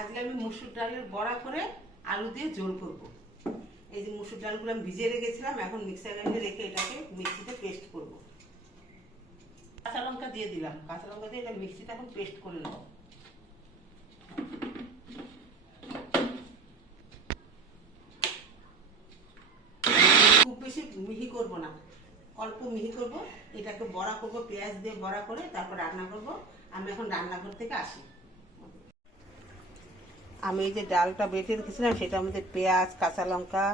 আজকে আমি মুসুর ডালের বড়া করে আলু দিয়ে জোল করব। এই যে মুসুর ডালগুলো আমি ভিজিয়ে রেখেছিলাম, এখন মিক্সার গ্রাইন্ডে রেখে এটাকে মিক্সিতে পেস্ট করব। কাঁচা লঙ্কা দিয়ে দিলাম। কাঁচা লঙ্কা দিয়ে এটা মিক্সিতে এখন পেস্ট করে নেব। খুব বেশি মিহি করব না। অল্প মিহি করব। এটাকে বড়া করব, পেঁয়াজ দিয়ে বড়া করে তারপর রান্না করব। আমি এখন রান্নাঘর থেকে আসি। আমি এই যে ডালটা বেটে রেখেছিলাম, সেটার মধ্যে পেঁয়াজ, কাঁচা লঙ্কা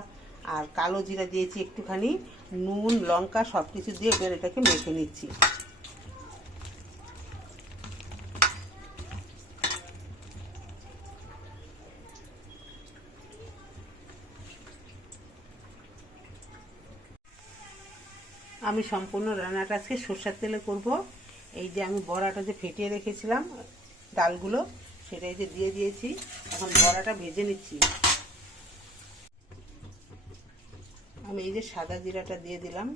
আর কালো জিরা দিয়েছি একটুখানি, নুন, লঙ্কা সব কিছু দিয়ে এবার এটাকে মেখে নিচ্ছি। আমি সম্পূর্ণ রান্নাটা আজকে সর্ষের তেলে করব। এই যে আমি বড়াটা যে ফেটিয়ে রেখেছিলাম, ডালগুলো সেটাই যে দিয়ে দিয়েছি, এখন বড়াটা ভেজে নিচ্ছি। আমি এই যে সাদা জিরাটা দিয়ে দিলাম।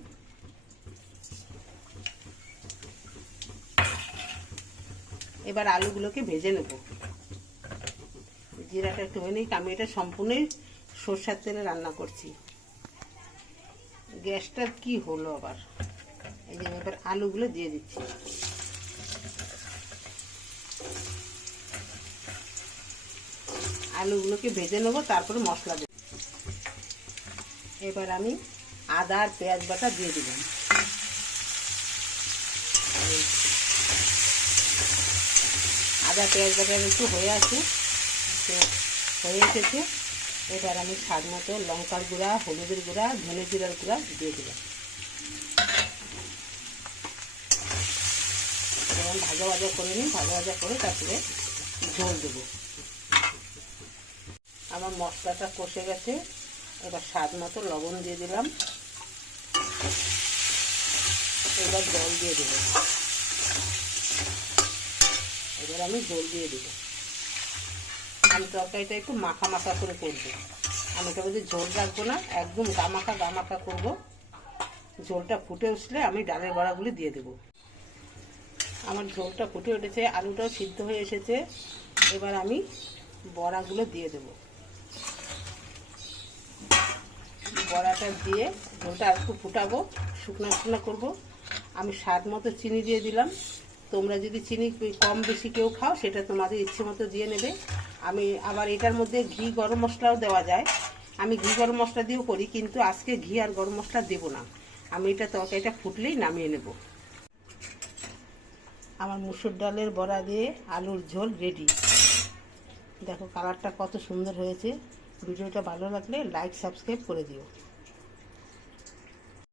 এবার আলুগুলোকে ভেজে নেব। জিরাটা একটু হয়ে নিই আমি এটা সম্পূর্ণই সর্ষের তেলে রান্না করছি। গ্যাসটা কি হলো আবার? এই যে এবার আলুগুলো দিয়ে দিচ্ছি। আলুগুলোকে ভেজে নেব, তারপরে মশলা দেব। এবার আমি আদা আর পেঁয়াজ বাটা দিয়ে দিলাম। আদা, পেঁয়াজ বাটা একটু হয়ে আছে হয়ে এসেছে। এবার আমি স্বাদ মতো লঙ্কার গুঁড়া, হলুদের গুঁড়া, ধনে জিরার গুঁড়া দিয়ে দিলাম। ভাজা ভাজা করে নিই, ভাজা ভাজা করে তারপরে ঝোল দেবো। আমার মশলাটা কষে গেছে। এবার স্বাদ মতো লবণ দিয়ে দিলাম। এবার জল দিয়ে দেবো। এবার আমি জল দিয়ে দেবো। আমি তরকারিটা একটু মাখা মাখা করে করব। আমি এটা বলছি ঝোল রাখব না, একদম গামাখা গামাখা করব। ঝোলটা ফুটে উঠলে আমি ডালের বড়াগুলি দিয়ে দেবো। আমার ঝোলটা ফুটে উঠেছে, আলুটাও সিদ্ধ হয়ে এসেছে। এবার আমি বড়াগুলো দিয়ে দেবো। বড়াটা দিয়ে ওটা একটু ফুটাবো, শুকনো শুকনো করব। আমি স্বাদ মতো চিনি দিয়ে দিলাম। তোমরা যদি চিনি কম বেশি কেউ খাও, সেটা তোমাদের ইচ্ছে মতো দিয়ে নেবে। আমি আবার এটার মধ্যে ঘি গরম মশলাও দেওয়া যায়। আমি ঘি গরম মশলা দিয়েও করি, কিন্তু আজকে ঘি আর গরম মশলা দেবো না। আমি এটা তরকারিটা ফুটলেই নামিয়ে নেব। আমার মুসুর ডালের বড়া দিয়ে আলুর ঝোল রেডি। দেখো কালারটা কত সুন্দর হয়েছে। ভিডিওটা ভালো লাগলে লাইক সাবস্ক্রাইব করে দিও।